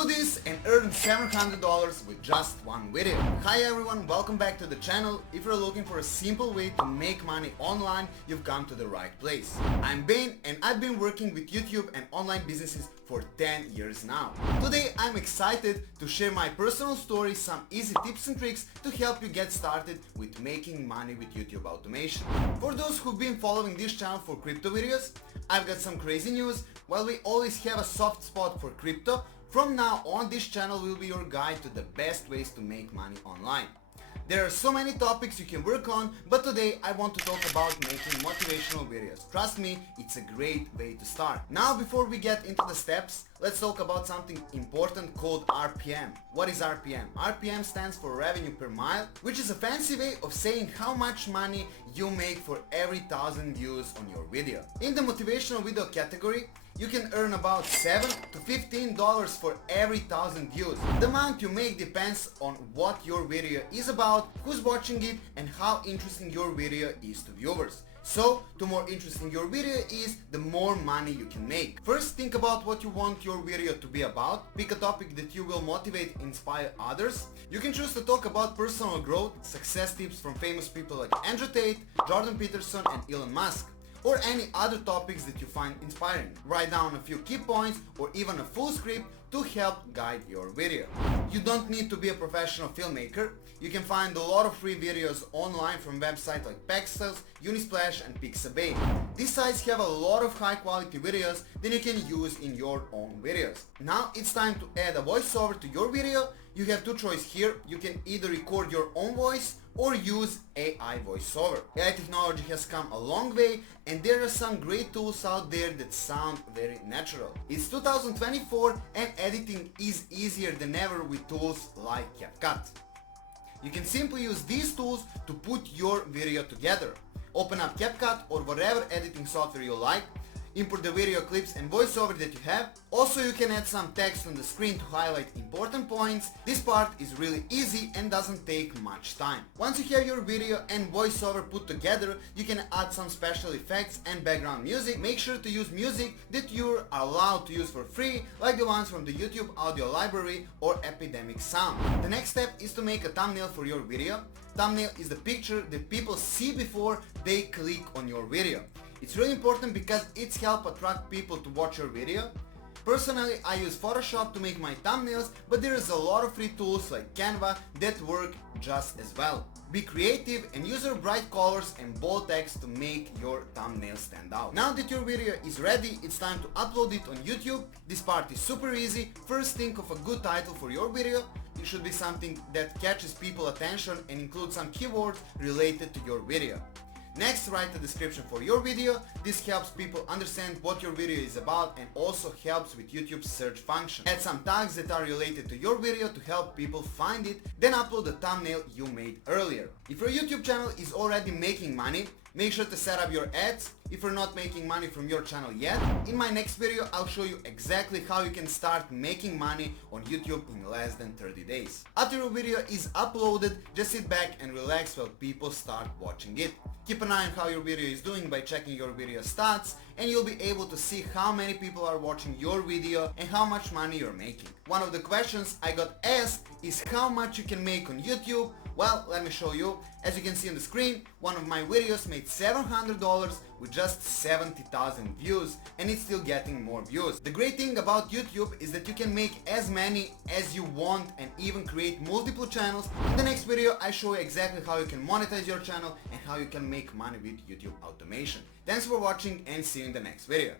Do this and earn $700 with just one video. Hi everyone, welcome back to the channel. If you're looking for a simple way to make money online, you've come to the right place. I'm Bane and I've been working with YouTube and online businesses for 10 years now. Today I'm excited to share my personal story, some easy tips and tricks to help you get started with making money with YouTube automation. For those who've been following this channel for crypto videos, I've got some crazy news. While we always have a soft spot for crypto, from now on this channel will be your guide to the best ways to make money online. There are so many topics you can work on, but today I want to talk about making motivational videos. Trust me, it's a great way to start. Now before we get into the steps, let's talk about something important called RPM. What is RPM? RPM stands for revenue per mile, which is a fancy way of saying how much money you make for every 1,000 views on your video. In the motivational video category, you can earn about $7 to $15 for every 1,000 views. The amount you make depends on what your video is about, who's watching it, and how interesting your video is to viewers. So, the more interesting your video is, the more money you can make. First, think about what you want your video to be about. Pick a topic that you will motivate and inspire others. You can choose to talk about personal growth, success tips from famous people like Andrew Tate, Jordan Peterson, and Elon Musk, or any other topics that you find inspiring. Write down a few key points or even a full script to help guide your video. You don't need to be a professional filmmaker. You can find a lot of free videos online from websites like Pexels, Unisplash and Pixabay. These sites have a lot of high quality videos that you can use in your own videos. Now it's time to add a voiceover to your video. You have two choices here. You can either record your own voice or use AI voiceover. AI technology has come a long way and there are some great tools out there that sound very natural. It's 2024 and editing is easier than ever with tools like CapCut. You can simply use these tools to put your video together. Open up CapCut or whatever editing software you like. Import the video clips and voiceover that you have. Also you can add some text on the screen to highlight important points. This part is really easy and doesn't take much time. Once you have your video and voiceover put together, you can add some special effects and background music. Make sure to use music that you're allowed to use for free, like the ones from the YouTube audio library or Epidemic Sound. The next step is to make a thumbnail for your video. Thumbnail is the picture that people see before they click on your video. It's really important because it's help attract people to watch your video. Personally, I use Photoshop to make my thumbnails, but there is a lot of free tools like Canva that work just as well. Be creative and use your bright colors and bold text to make your thumbnail stand out. Now that your video is ready, it's time to upload it on YouTube. This part is super easy. First, think of a good title for your video. It should be something that catches people's attention and include some keywords related to your video. Next, write a description for your video. This helps people understand what your video is about and also helps with YouTube's search function. Add some tags that are related to your video to help people find it, then upload the thumbnail you made earlier. If your YouTube channel is already making money, make sure to set up your ads. If you're not making money from your channel yet, in my next video I'll show you exactly how you can start making money on YouTube in less than 30 days. After your video is uploaded, just sit back and relax while people start watching it. Keep an eye on how your video is doing by checking your video stats and you'll be able to see how many people are watching your video and how much money you're making. One of the questions I got asked is how much you can make on YouTube. Well, let me show you. As you can see on the screen, one of my videos made $700 with just 70,000 views and it's still getting more views. The great thing about YouTube is that you can make as many as you want and even create multiple channels. In the next video, I show you exactly how you can monetize your channel and how you can make money with YouTube automation. Thanks for watching and see you in the next video.